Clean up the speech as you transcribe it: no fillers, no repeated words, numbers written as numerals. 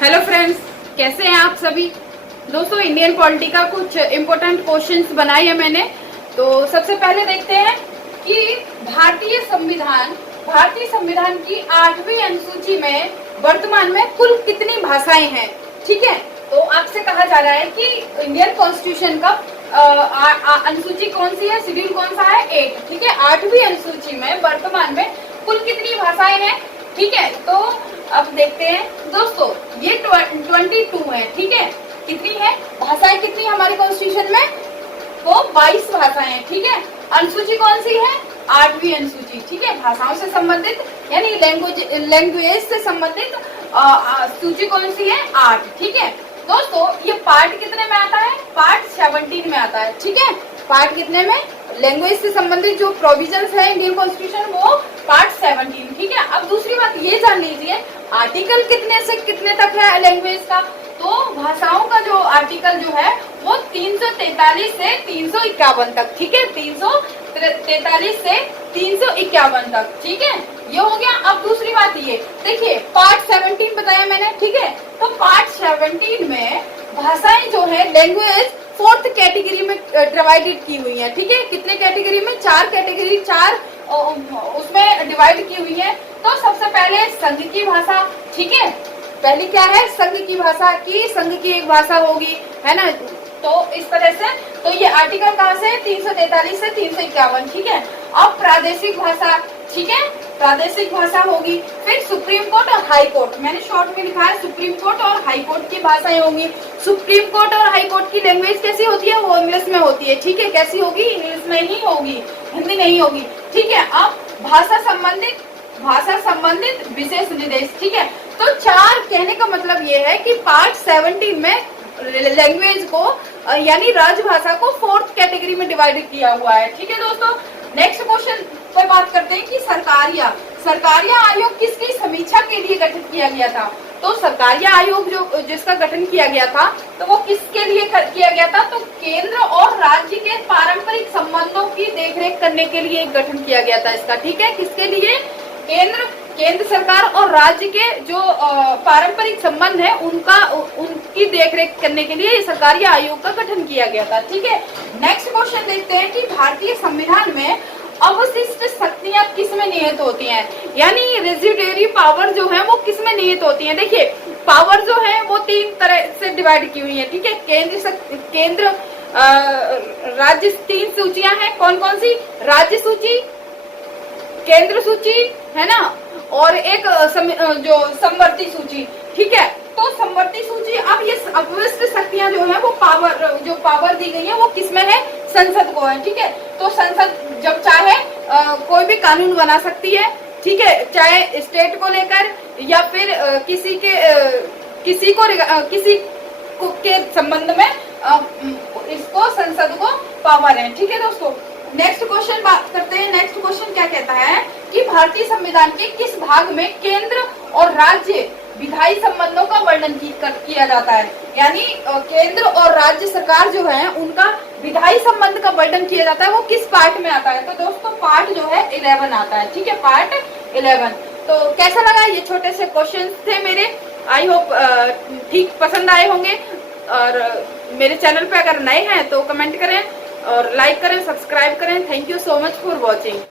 Hello friends, कैसे हैं आप सभी दोस्तों। इंडियन पॉलिटी का कुछ इम्पोर्टेंट क्वेश्चंस बनाए हैं मैंने। तो सबसे पहले देखते हैं कि भारतीय संविधान की 8वीं अनुसूची में वर्तमान में कुल कितनी भाषाएं हैं। ठीक है, तो आपसे कहा जा रहा है कि इंडियन कॉन्स्टिट्यूशन का अनुसूची कौन सी है, शेड्यूल कौन सा है, 8। ठीक है, 8वीं अनुसूची में वर्तमान में कुल कितनी भाषाएं हैं। ठीक है, तो अब देखते हैं दोस्तों, ये 22 है। ठीक है, कितनी है भाषाएं, कितनी हमारे कॉन्स्टिट्यूशन में, वो 22 भाषाएं हैं। ठीक है, अनुसूची कौन सी है, 8वीं अनुसूची। ठीक है, भाषाओं से संबंधित यानी लैंग्वेज से संबंधित सूची कौन सी है, 8। ठीक है दोस्तों, ये पार्ट कितने में आता है, पार्ट 17 में आता है। ठीक है, पार्ट कितने में, लैंग्वेज से संबंधित जो प्रोविजंस है इंडियन कॉन्स्टिट्यूशन, वो पार्ट 17। ठीक है, अब दूसरी बात ये जान लीजिए, आर्टिकल कितने से कितने तक है लैंग्वेज का। तो भाषाओं का जो आर्टिकल जो है वो 343 से 351 तक। ठीक है, 343 से 351 तक। ठीक है, ये हो गया। अब दूसरी बात ये देखिए, पार्ट 17 बताया मैंने। ठीक है, तो पार्ट 17 में भाषाएं जो है लैंग्वेज 4th कैटेगरी में डिवाइडेड की हुई है। ठीक है, कितने कैटेगरी में, 4 कैटेगरी, 4 उसमें डिवाइड की हुई है। तो सबसे पहले संघ की भाषा। ठीक है, पहली क्या है, संघ की भाषा, की संघ की एक भाषा होगी, है ना। तो इस तरह से, तो ये आर्टिकल कहाँ से, 343 से 351। ठीक है, अब प्रादेशिक भाषा। ठीक है, प्रादेशिक भाषा होगी। फिर सुप्रीम कोर्ट और हाई कोर्ट, मैंने शॉर्ट में लिखा है, सुप्रीम कोर्ट और हाई कोर्ट की भाषाएं होंगी। सुप्रीम कोर्ट और हाई कोर्ट की लैंग्वेज कैसी होती है, वो इंग्लिश में होती है। ठीक है, कैसी होगी, इंग्लिश में ही होगी, हिंदी नहीं होगी। ठीक है, अब भाषा संबंधित विशेष निर्देश। ठीक है, तो 4 कहने का मतलब ये है कि पार्ट 17 में लैंग्वेज को यानी राजभाषा को 4th कैटेगरी में डिवाइड किया हुआ है। ठीक है दोस्तों, नेक्स्ट क्वेश्चन पर बात करते हैं कि सरकारिया आयोग किसकी समीक्षा के लिए गठित किया गया था। तो सरकारिया आयोग जो जिसका गठन किया गया था, तो वो किसके लिए किया गया था, तो केंद्र और राज्य के पारंपरिक संबंधों की देखरेख करने के लिए गठन किया गया था इसका। ठीक है, किसके लिए, केंद्र सरकार और राज्य के जो पारंपरिक संबंध है उनकी देखरेख करने के लिए सरकारी आयोग का गठन किया गया था। ठीक है, नेक्स्ट क्वेश्चन देखते हैं कि भारतीय संविधान में अवशिष्ट शक्तियां किसमें निहित होती हैं, यानी रेजिडुअरी पावर जो है वो किसमें निहित होती है। देखिए, पावर जो है वो 3 तरह से डिवाइड की हुई है। ठीक है, केंद्र राज्य, 3 सूचियां हैं, कौन कौन सी, राज्य सूची, केंद्र सूची, है ना, और एक जो समवर्ती सूची। ठीक है, तो समवर्ती सूची, अब ये अवशिष्ट शक्तियां जो है वो पावर दी गई है वो किसमें है, संसद को है। ठीक है, तो संसद जब चाहे कोई भी कानून बना सकती है। ठीक है, चाहे स्टेट को लेकर या फिर किसी के संबंध में इसको संसद को पावर है। ठीक है दोस्तों, नेक्स्ट क्वेश्चन बात करते हैं। नेक्स्ट क्वेश्चन क्या कहता है कि भारतीय संविधान के किस भाग में केंद्र और राज्य विधायी संबंधों का वर्णन किया जाता है, यानी केंद्र और राज्य सरकार जो है उनका विधायी संबंध का वर्णन किया जाता है, वो किस पार्ट में आता है। तो दोस्तों पार्ट जो है 11 आता है। ठीक है, पार्ट 11। तो कैसा लगा, ये छोटे से क्वेश्चन थे मेरे, आई होप ठीक पसंद आए होंगे। और मेरे चैनल पे अगर नए हैं तो कमेंट करें और लाइक करें, सब्सक्राइब करें। Thank you so much for watching.